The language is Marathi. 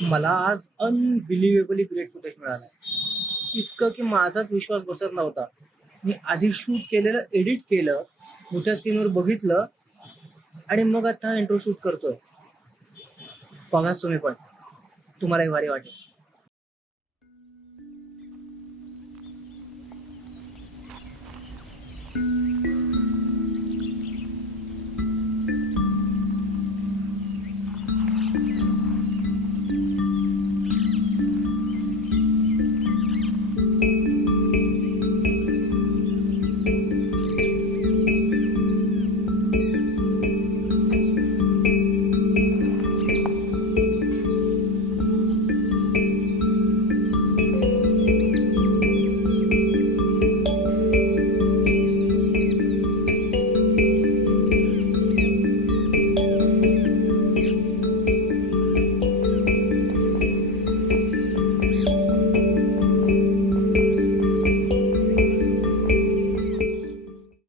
मला आज अनबिलिव्हेबली ग्रेट फुटेज मिळालं. इतकं की माझाच विश्वास बसत नव्हता. मी आधी शूट केलेलं एडिट केलं, मोठ्या स्क्रीनवर बघितलं आणि मग आता इंट्रो शूट करतोय. बघाच तुम्ही पण. तुम्हालाही भारी वाटेल.